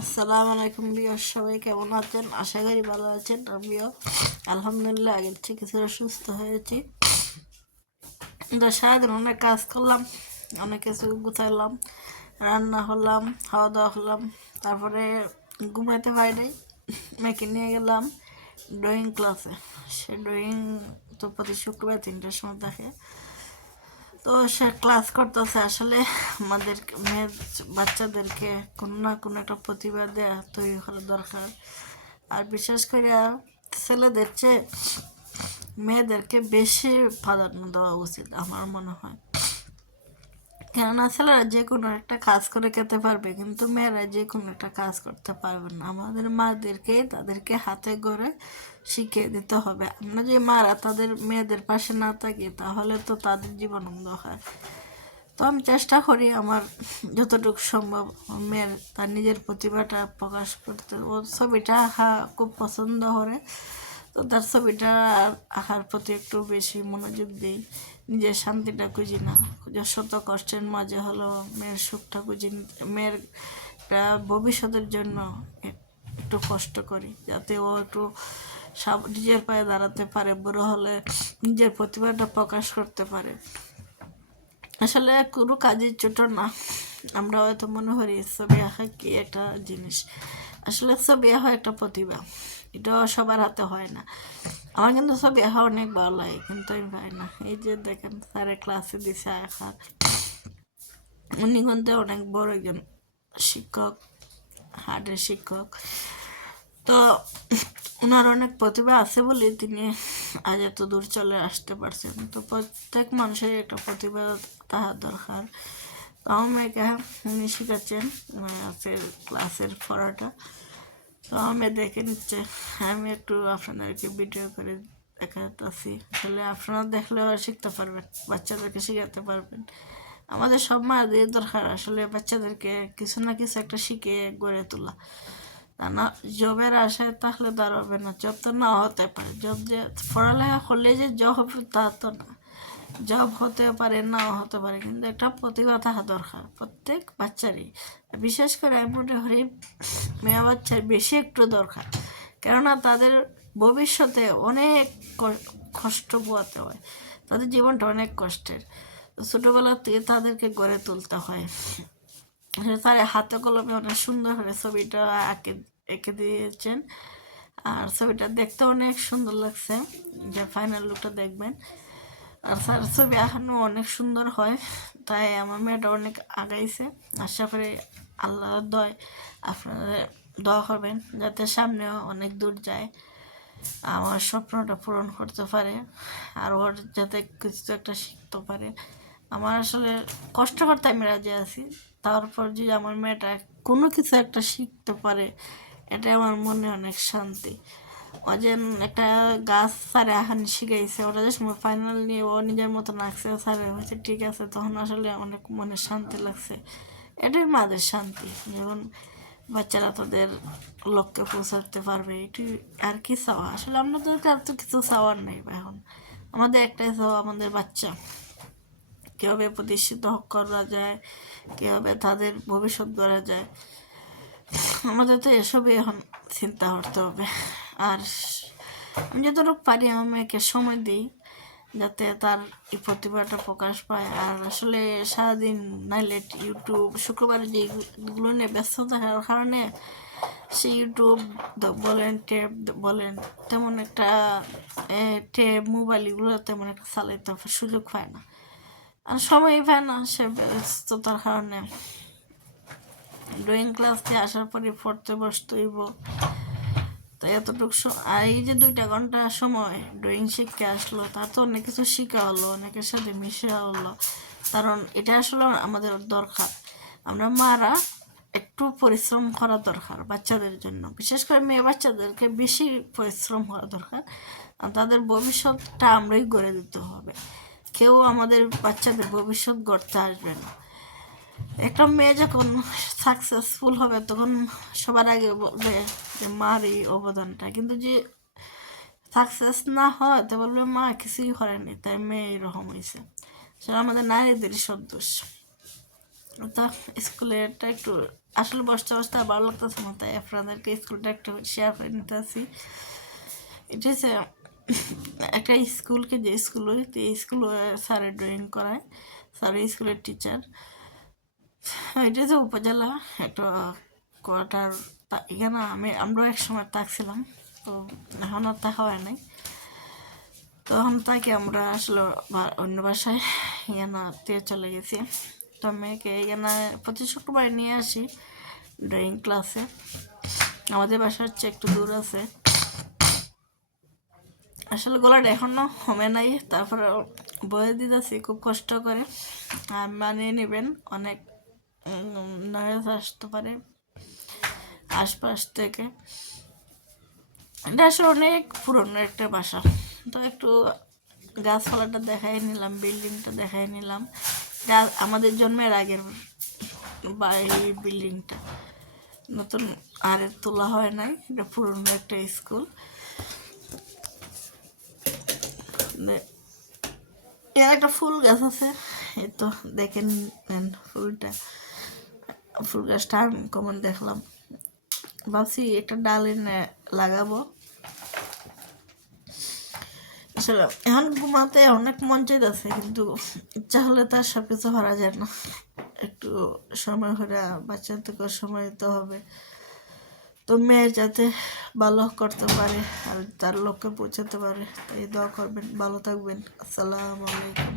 আসসালামু আলাইকুম বিয়ার সবাই কেমন আছেন? আশা করি ভালো আছেন। আমিও আলহামদুলিল্লাহ আগের থেকে কিছুটা সুস্থ হয়েছি। তো সারাদিন অনেক কাজ করলাম, অনেক কিছু গুছাইলাম, রান্না হলাম খাওয়া দাওয়া হলাম, তারপরে ঘুমাইতে পারি নাই মেয়েকে নিয়ে গেলাম ড্রয়িং ক্লাসে সে ড্রয়িং তো প্রতি শুক্রবার তিনটার সময় থাকে। তো সে ক্লাস করতেছে আসলে আমাদের মেয়ে বাচ্চাদেরকে কোনো না কোনো একটা প্রতিভা দেওয়া তৈরি করা দরকার। আর বিশেষ করে ছেলেদের চেয়ে মেয়েদেরকে বেশি প্রাধান্য দেওয়া উচিত আমার মনে হয়। কেননা ছেলেরা যে কোনো একটা কাজ করে খেতে পারবে, কিন্তু মেয়েরা যে কোনো একটা কাজ করতে পারবে না। আমাদের মাদেরকে তাদেরকে হাতে গড়ে শিখিয়ে দিতে হবে। আমরা যে মারা তাদের মেয়েদের পাশে না থাকি, তাহলে তো তাদের জীবন অন্ধকার। তো আমি চেষ্টা করি আমার যতটুকু সম্ভব মেয়ের, তার নিজের প্রতিভাটা প্রকাশ করতে। ও ছবিটা আঁকা খুব পছন্দ করে। তো তার ছবিটা আঁকার প্রতি একটু বেশি মনোযোগ দিই। নিজের শান্তিটা খুঁজি না। শত কষ্টের মাঝে হলো মেয়ের সুখটা খুঁজি মেয়ের ভবিষ্যতের জন্য একটু কষ্ট করি, যাতে ও একটু সাব- নিজের পায়ে দাঁড়াতে পারে, বড় হলে নিজের প্রতিভাটা প্রকাশ করতে পারে। আসলে কোনো কাজের ছোট না। আমরা হয়তো মনে করি ছবি আঁকা কি একটা জিনিস। আসলে ছবি আঁকা একটা প্রতিভা। এটা সবার হাতে হয় না। আমার কিন্তু ছবি আঁকা অনেক ভালো লাগে, কিন্তু আমি পাই না। এই যে দেখেন স্যারে ক্লাসে দিছে আঁকার উনি কিন্তু অনেক বড় একজন শিক্ষক হার্টের শিক্ষক। তো ওনার অনেক প্রতিভা আছে বলে তিনি আজ এত দূর চলে আসতে পারছেন। তো প্রত্যেক মানুষের একটা প্রতিভা তাহার দরকার। তো আমার মেয়েকে উনি শেখাচ্ছেন ম্যাথের ক্লাসের পড়াটা। তো মেয়ে দেখে নিচ্ছে, আমি একটু আপনাদেরকে ভিডিও করে দেখাতেছি। তাহলে আপনারা দেখলেও শিখতে পারবেন বাচ্চাদেরকে শেখাতে পারবেন। আমাদের সব মায়েদের দরকার আসলে বাচ্চাদেরকে কিছু না কিছু একটা শিখে গড়ে তোলা। না জবের আশায় তাহলে দাঁড়াবে না জব তো না হতে পারে। জব যে পড়ালেখা করলে যে জব তা তো না। জব হতে পারে, নাও হতে পারে, কিন্তু একটা প্রতিভা থাকা দরকার প্রত্যেক বাচ্চারই। বিশেষ করে আমি মনে করি মেয়ে বাচ্চার বেশি একটু দরকার, কেননা তাদের ভবিষ্যতে অনেক কষ্ট পোয়াতে হয়। তাদের জীবনটা অনেক কষ্টের। ছোটোবেলা থেকে তাদেরকে গড়ে তুলতে হয়। তার হাতে কলমে অনেক সুন্দর করে ছবিটা আঁকে এঁকে দিয়েছেন। আর ছবিটা দেখতে অনেক সুন্দর লাগছে। যে ফাইনাল লুকটা দেখবেন। আর স্যার, ছবি আঁকানো অনেক সুন্দর হয়, তাই আমার মেয়েটা অনেক আগাইছে। আশা করি আল্লাহর দয়, আপনারা দোয়া করবেন যাতে সামনেও অনেক দূর যায়। আমার স্বপ্নটা পূরণ করতে পারে, আর ওর যাতে কিছু একটা শিখতে পারে। আমার আসলে কষ্ট করতে আমি রাজি আছি। তারপর যদি আমার মেয়েটা কোনো কিছু একটা শিখতে পারে এটা আমার মনে অনেক শান্তি। যে একটা গাছ স্যারে এখন শিখাইছে, ওটা যে সময় ফাইনাল নিয়ে ও নিজের মতো নাচছে স্যারে হয়েছে ঠিক আছে, তখন আসলে অনেক মনে শান্তি লাগছে। এটাই মাদের শান্তি যেমন বাচ্চারা তাদের লক্ষ্যে পৌঁছাতে পারবে, এটি আর কি চাওয়া? আসলে আমাদের আর তো কিছু চাওয়ার নেই এখন। আমাদের একটাই চাওয়া, আমাদের বাচ্চা। কীভাবে প্রতিষ্ঠিত হক করা যায়, কীভাবে তাদের ভবিষ্যৎ গড়া যায়। আমাদের তো এসবই এখন চিন্তা করতে হবে। আর আমি যতটুকু পারি আমার মেয়েকে সময় দিই, যাতে তার এই প্রতিভাটা প্রকাশ পায়। আর আসলে সারাদিন নাইলে ইউটিউব, শুক্রবারে যেগুলো নিয়ে ব্যস্ত থাকার কারণে সে ইউটিউব বলেন দ- বলেন তেমন একটা ট্যাব মোবাইল এগুলো তেমন একটা চালাইতে সুযোগ পায় না। আর সময়ই পায় না সে ব্যস্ততার কারণে। ড্রয়িং ক্লাস আসার পরে পড়তে বসতেইব তো এতটুকু আর এই যে দুইটা ঘণ্টা সময় ড্রয়িং শিখতে আসলো, তার তো অনেক কিছু শেখা হলো, অনেকের সাথে মিশে হলো। কারণ এটা আসলে আমাদের দরকার। আমরা মারা একটু পরিশ্রম করা দরকার বাচ্চাদের জন্য। বিশেষ করে মেয়ে বাচ্চাদেরকে বেশি পরিশ্রম করা দরকার। তাদের ভবিষ্যৎটা আমরাই গড়ে দিতে হবে। কেউ আমাদের বাচ্চাদের ভবিষ্যৎ গড়তে আসবে না। একটা মেয়ে যখন সাকসেসফুল হবে, তখন সবার আগে বলবে যে মার এই অবদানটা। কিন্তু যে সাকসেস না হয়, তো বলবে, মা, কিছুই করেনি তাই মেয়ে এরকম হয়েছে সেটা আমাদের নারীদেরই সব দোষ। তো স্কুলেরটা একটু, আসলে বসতে বসতে ভালো লাগতেছে না, তাই আপনাদেরকে স্কুলটা একটু শেয়ার করে নিতে আসি এটা হচ্ছে একটা স্কুলকে, যে স্কুল হয় তো স্কুল স্যারের ড্রয়িং করায়, স্যারের স্কুলের টিচার এটা যে উপজেলা একটা কোয়ার্টার এখানে আমি, আমরাও এক সময় থাকছিলাম, তো এখন আর থাকা হয় নাই। তখন তাকে আমরা আসলে অন্য বাসায় ইয়ানাতে চলে গেছি। তো মেয়েকে ইয়ানা প্রতি শুক্রবার নিয়ে আসি ড্রয়িং ক্লাসে আমাদের বাসা হচ্ছে একটু দূর আছে। আসলে গলাটা এখনও হবে নাই তারপরে বয়ে দিতেছি, খুব কষ্ট করে। আর মানিয়ে নেবেন, অনেক নয়েজ আসতে পারে, আশপাশ থেকে। এটা আসলে অনেক পুরনো একটা বাসা। তো একটু গাছপালাটা দেখাই নিলাম, বিল্ডিংটা দেখাই নিলাম। আমাদের জন্মের আগের এই বিল্ডিংটা। নতুন আর তোলা হয় নাই, এটা পুরনো একটা স্কুল। এর একটা ফুল গাছ আছে, এই তো দেখেন ফুলটা। ফুল গাছটা কমন দেখলাম। ভাবছি একটা ডাল এনে লাগাবো। এখন ঘুমাতে অনেক মন চাইতেছে, কিন্তু ইচ্ছা হলে তার সব কিছু হারা যায় না। একটু সময় হলে বাচ্চাদেরকে সময় দিতে হবে। তো মেয়ে যাতে ভালো করতে পারে আর তার লক্ষ্যে পৌঁছাতে পারে, তাই দোয়া করবেন, ভালো থাকবেন। আসসালামু আলাইকুম।